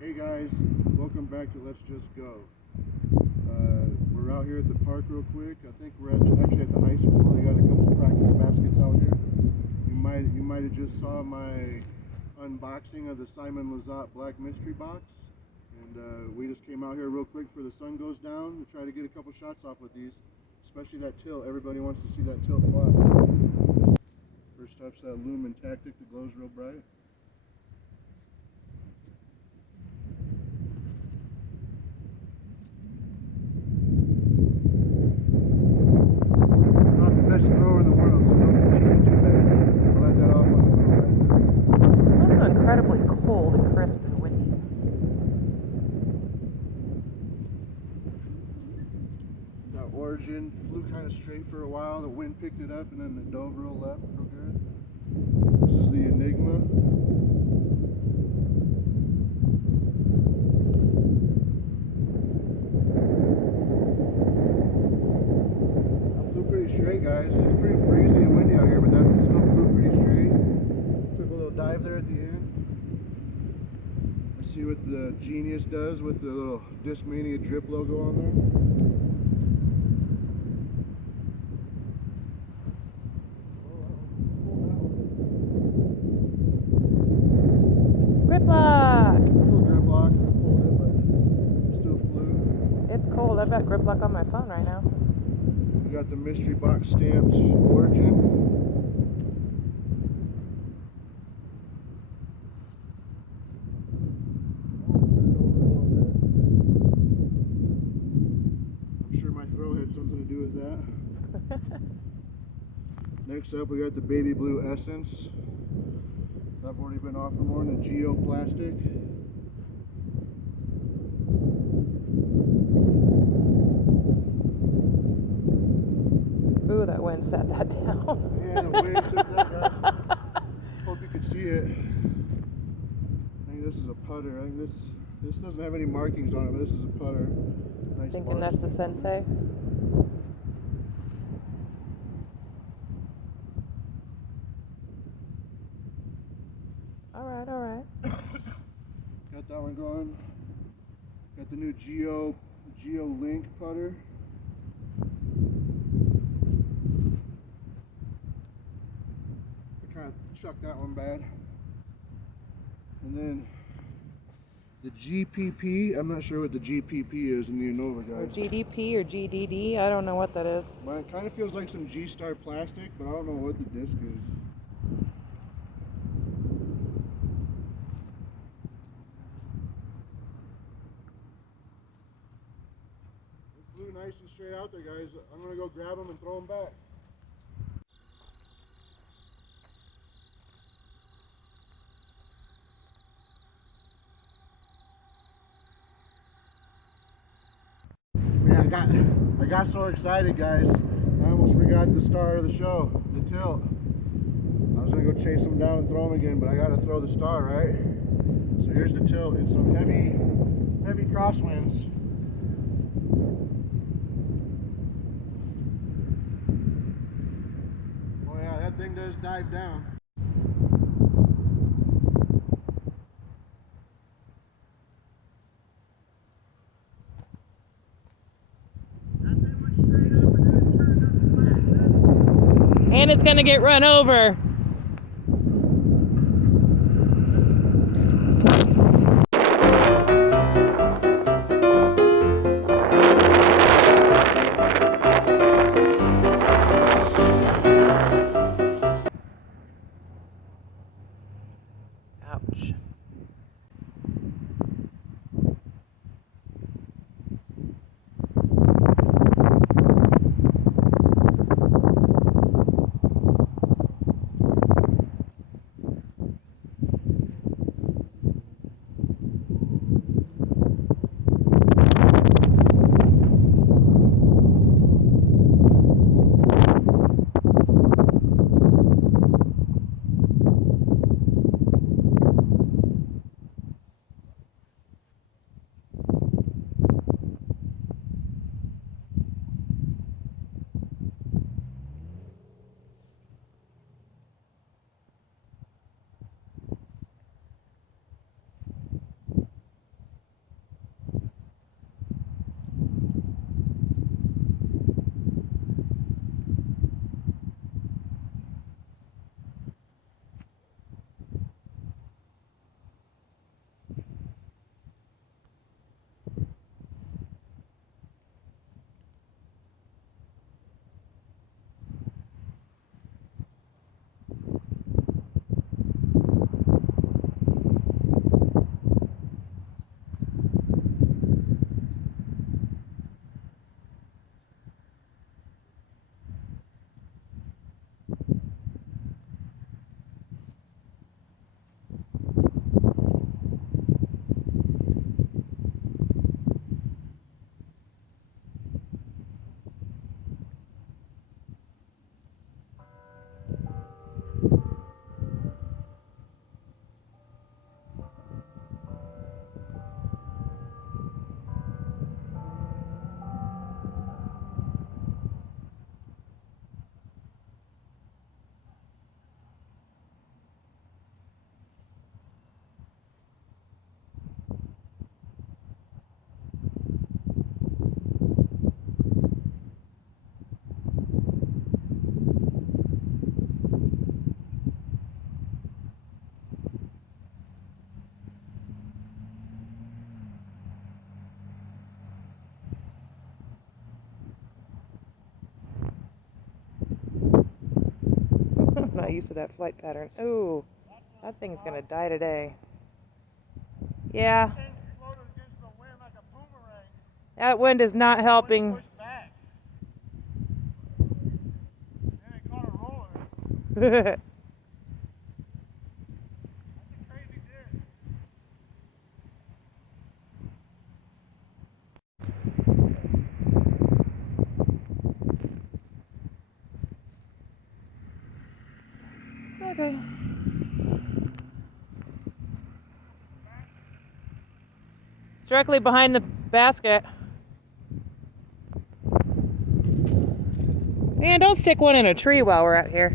Hey guys, welcome back to Let's Just Go. We're out here at the park real quick. I think we're actually at the high school. I got a couple practice baskets out here. You might have just saw my unboxing of the Simon Lizotte Black Mystery Box. And we just came out here real quick before the sun goes down to try to get a couple shots off with these. Especially that tilt. Everybody wants to see that tilt flash. First up's that Lumen Tactic that glows real bright. Best thrower in the world, so don't cheat me too bad. I'll let that off on. It's also incredibly cold and crisp and windy. That Origin flew kind of straight for a while. The wind picked it up, and then it dove real left, real good. This is the Enigma. Straight, guys. It's pretty breezy and windy out here, but that still flew pretty straight. Took a little dive there at the end. Let's see what the Genius does with the little Discmania drip logo on there. Grip lock! A little grip lock. I pulled it, but it still flew. It's cold. I've got grip lock on my phone right now. We got the mystery box stamped Origin. I'm sure my throw had something to do with that. Next up, we got the baby blue Essence. I've already been off for more than the Geo plastic. Ooh, that wind set that down. Yeah, the wind took that, guys. Hope you could see it. I think this is a putter. I think this doesn't have any markings on it, but this is a putter. Nice Thinking that's the Sensei. Alright, alright. Got that one going. Got the new Geo Link putter. Kind of chucked that one bad. And then the GPP, I'm not sure what the GPP is in the Innova, Or guys. GDP or GDD, I don't know what that is. But it kind of feels like some G-Star plastic, but I don't know what the disc is. It flew nice and straight out there, guys. I'm going to go grab them and throw them back. I got so excited, guys. I almost forgot the star of the show, the tilt. I was gonna go chase them down and throw them again, but I gotta throw the star, right? So here's the tilt. It's some heavy crosswinds. Oh yeah, that thing does dive down. And it's gonna get run over. Ouch. not used to that flight pattern. Ooh, that thing's gonna die today. Yeah. That wind is not helping. Okay. It's directly behind the basket. Man, don't stick one in a tree while we're out here.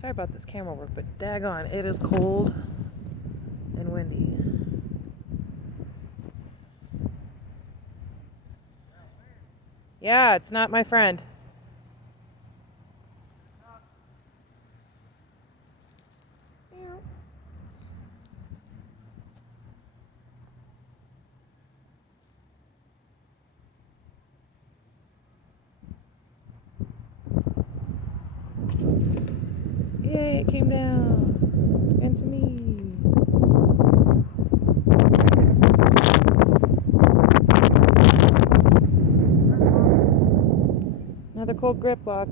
Sorry about this camera work, but daggone, it is cold and windy. Yeah, it's not my friend. Yay, it came down. And to me. Another cold grip lock.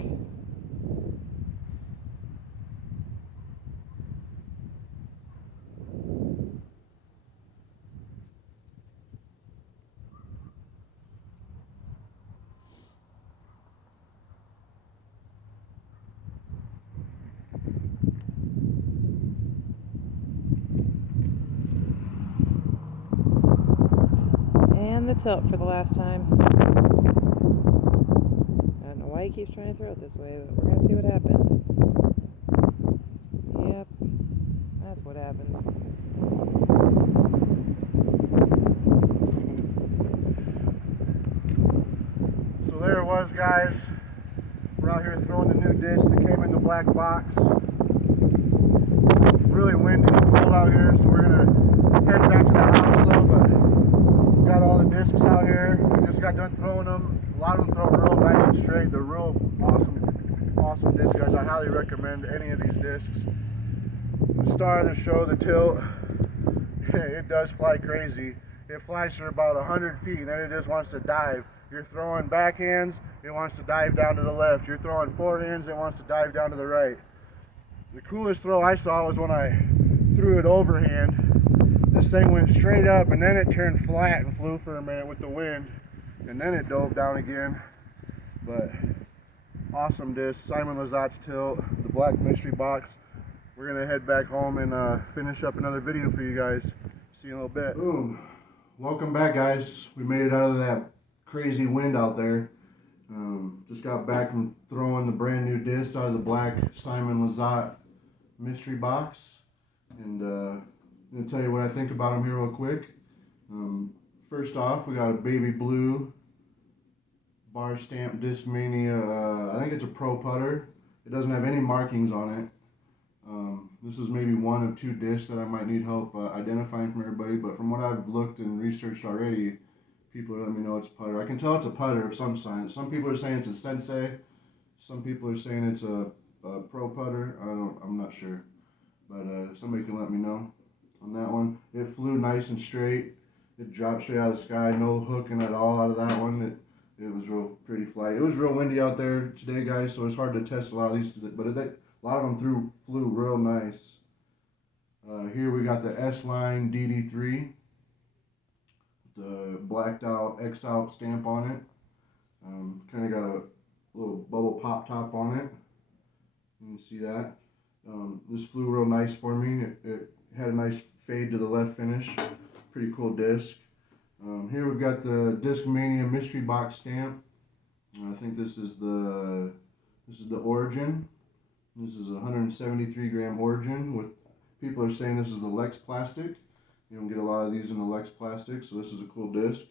And the tilt for the last time. I don't know why he keeps trying to throw it this way, but we're gonna see what happens. Yep, that's what happens. So there it was, guys. We're out here throwing the new disc that came in the black box. Really windy and cold out here, so we're gonna head back to the house though, but we got all the discs out here. We just got done throwing them. A lot of them throw real nice and straight. They're real awesome discs, guys. I highly recommend any of these discs. The star of the show, the tilt, it does fly crazy. It flies for about 100 feet and then it just wants to dive. You're throwing backhands, it wants to dive down to the left. You're throwing forehands, it wants to dive down to the right. The coolest throw I saw was when I threw it overhand. This thing went straight up and then it turned flat and flew for a minute with the wind. And then it dove down again. But awesome disc, Simon Lizott's tilt, the black mystery box. We're gonna head back home and finish up another video for you guys. See you in a little bit. Boom. Welcome back, guys. We made it out of that crazy wind out there. Just got back from throwing the brand new disc out of the black Simon Lizott mystery box. And I'm gonna tell you what I think about them here real quick. First off, we got a baby blue bar stamp Discmania. I think it's a pro putter. It doesn't have any markings on it. This is maybe one of two discs that I might need help identifying from everybody, but from what I've looked and researched already, people are letting me know it's a putter. I can tell it's a putter of some sign. Some people are saying it's a sensei. Some people are saying it's a pro putter. I'm not sure, but somebody can let me know on that one. It flew nice and straight. It dropped straight out of the sky. No hooking at all out of that one. It was real pretty flight. It was real windy out there today, guys, so it's hard to test a lot of these, but a lot of them flew real nice. Here we got the S-Line DD3, the blacked out X-Out stamp on it. Kind of got a little bubble pop top on it. You can see that. This flew real nice for me. It had a nice fade to the left finish. Pretty cool disc. Here we've got the Discmania mystery box stamp. I think this is the Origin. This is a 173 gram Origin. With people are saying this is the Lex plastic. You don't get a lot of these in the Lex plastic, so this is a cool disc.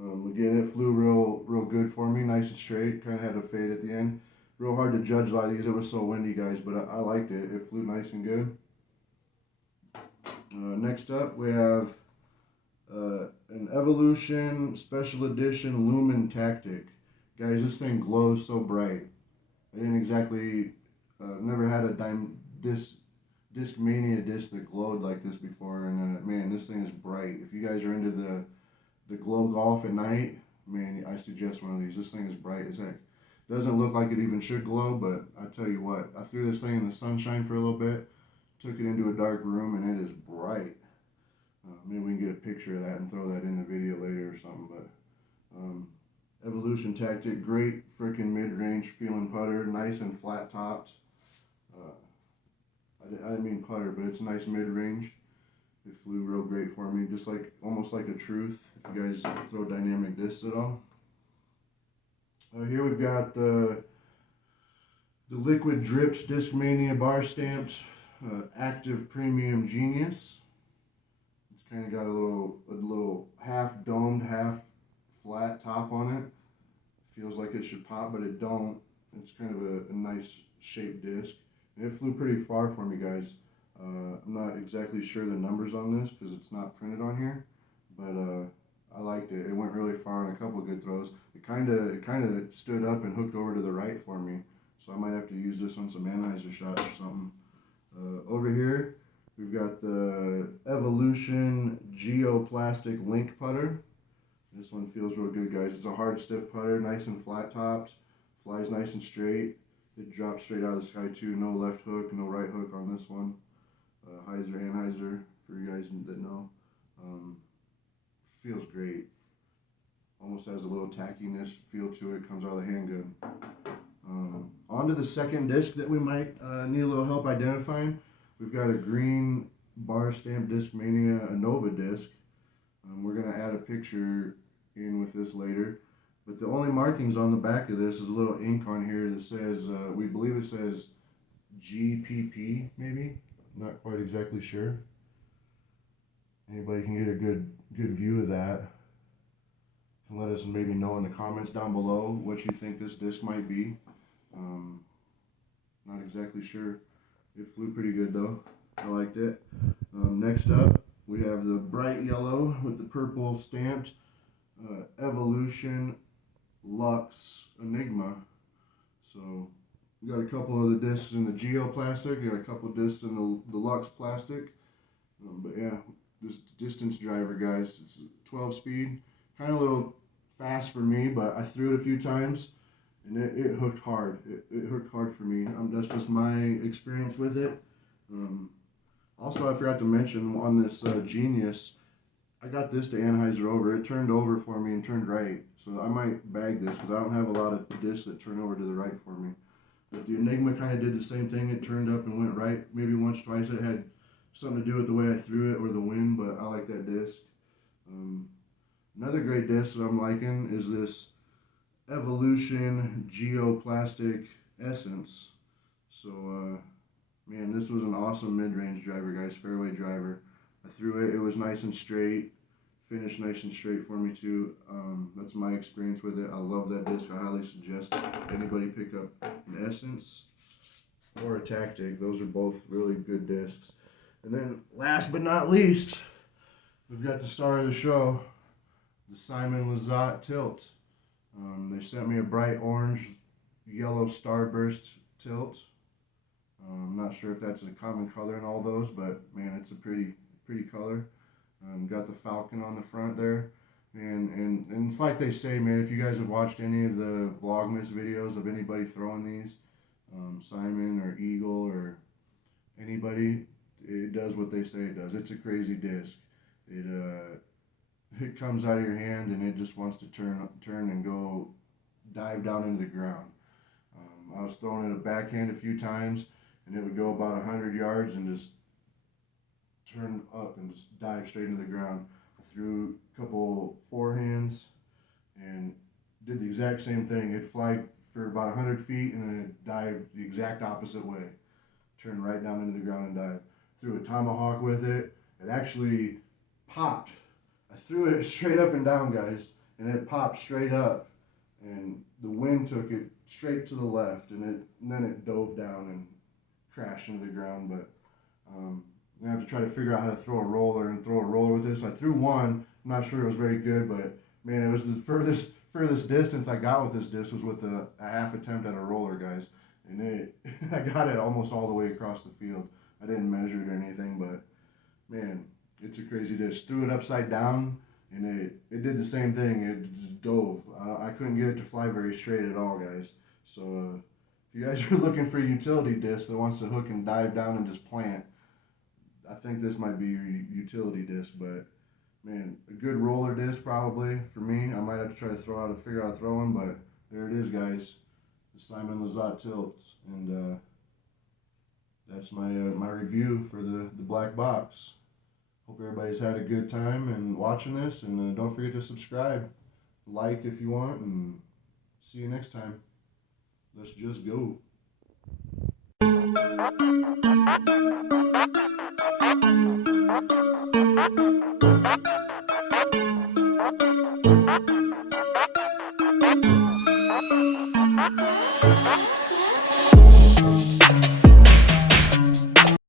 Again, it flew real good for me, nice and straight. Kind of had a fade at the end. Real hard to judge like these. It was so windy, guys, but I liked it. It flew nice and good. Next up, we have an Evolution Special Edition Lumen Tactic. Guys, this thing glows so bright. I didn't exactly, never had a Discmania disc that glowed like this before, and man, this thing is bright. If you guys are into the glow golf at night, man, I suggest one of these. This thing is bright as heck. Doesn't look like it even should glow, but I tell you what, I threw this thing in the sunshine for a little bit, took it into a dark room, and it is bright. Maybe we can get a picture of that and throw that in the video later or something. But Evolution Tactic, great freaking mid-range feeling putter, nice and flat topped. I didn't mean putter, but it's a nice mid-range. It flew real great for me, just like almost like a Truth. If you guys throw dynamic discs at all. Here we've got the Liquid Dripped Discmania bar stamped Active Premium Genius. It's kind of got a little half domed, half flat top on it. Feels like it should pop, but it don't. It's kind of a nice shaped disc. And it flew pretty far for me, guys. I'm not exactly sure the numbers on this because it's not printed on here, but I liked it. It went really far on a couple of good throws. It kind of stood up and hooked over to the right for me, so I might have to use this on some Anheuser shots or something. Over here, we've got the Evolution Geoplastic Link Putter. This one feels real good, guys. It's a hard, stiff putter, nice and flat topped, flies nice and straight. It drops straight out of the sky too. No left hook, no right hook on this one. Anheuser, for you guys that know. Feels great. Almost has a little tackiness feel to it. Comes out of the handgun. On to the second disc that we might need a little help identifying. We've got a green bar stamp Discmania Nova disc. We're going to add a picture in with this later. But the only markings on the back of this is a little ink on here that says, we believe it says GPP, maybe? Not quite exactly sure. Anybody can get a good view of that. Can let us maybe know in the comments down below what you think this disc might be. Not exactly sure. It flew pretty good though. I liked it. Next up, we have the bright yellow with the purple stamped Evolution Lux Enigma. So we got a couple of the discs in the Geoplastic, got a couple of discs in the Lux plastic. But yeah, this distance driver, guys, it's 12 speed, kind of a little fast for me, but I threw it a few times and it hooked hard. It hooked hard for me. That's just my experience with it. Also, I forgot to mention on this Genius, I got this to Anheuser over. It turned over for me and turned right. So I might bag this because I don't have a lot of discs that turn over to the right for me. But the Enigma kind of did the same thing. It turned up and went right maybe once, twice. It had something to do with the way I threw it or the wind, but I like that disc. Another great disc that I'm liking is this Evolution Geoplastic Essence. So, man, this was an awesome mid-range driver, guys, fairway driver. I threw it, it was nice and straight, finished nice and straight for me too. That's my experience with it. I love that disc. I highly suggest anybody pick up an Essence or a Tactic. Those are both really good discs. And then last but not least, we've got the star of the show, the Simon Lizotte Tilt. They sent me a bright orange yellow starburst tilt. I'm not sure if that's a common color in all those, but man, it's a pretty color. Got the falcon on the front there, and it's like they say, man, if you guys have watched any of the Vlogmas videos of anybody throwing these, Simon or Eagle or anybody, it does what they say it does. It's a crazy disc. It comes out of your hand and it just wants to turn and go dive down into the ground. I was throwing it a backhand a few times and it would go about 100 yards and just turn up and just dive straight into the ground. I threw a couple forehands and did the exact same thing. It'd fly for about 100 feet and then it'd dive the exact opposite way. Turn right down into the ground and dive. Threw a tomahawk with it. It actually popped. I threw it straight up and down, guys, and it popped straight up, and the wind took it straight to the left, and then it dove down and crashed into the ground. But I'm gonna have to try to figure out how to throw a roller with this. I threw one. I'm not sure it was very good, but man, it was the furthest distance I got with this disc was with a half attempt at a roller, guys. And I got it almost all the way across the field. I didn't measure it or anything, but man, it's a crazy disc. Threw it upside down, and it did the same thing. It just dove. I couldn't get it to fly very straight at all, guys. So if you guys are looking for a utility disc that wants to hook and dive down and just plant, I think this might be your utility disc. But man, a good roller disc probably for me. I might have to try to figure out throwing, but there it is, guys. The Simon Lizotte tilts, and that's my review for the black box. Hope everybody's had a good time and watching this, and don't forget to subscribe, like if you want, and see you next time. Let's just go.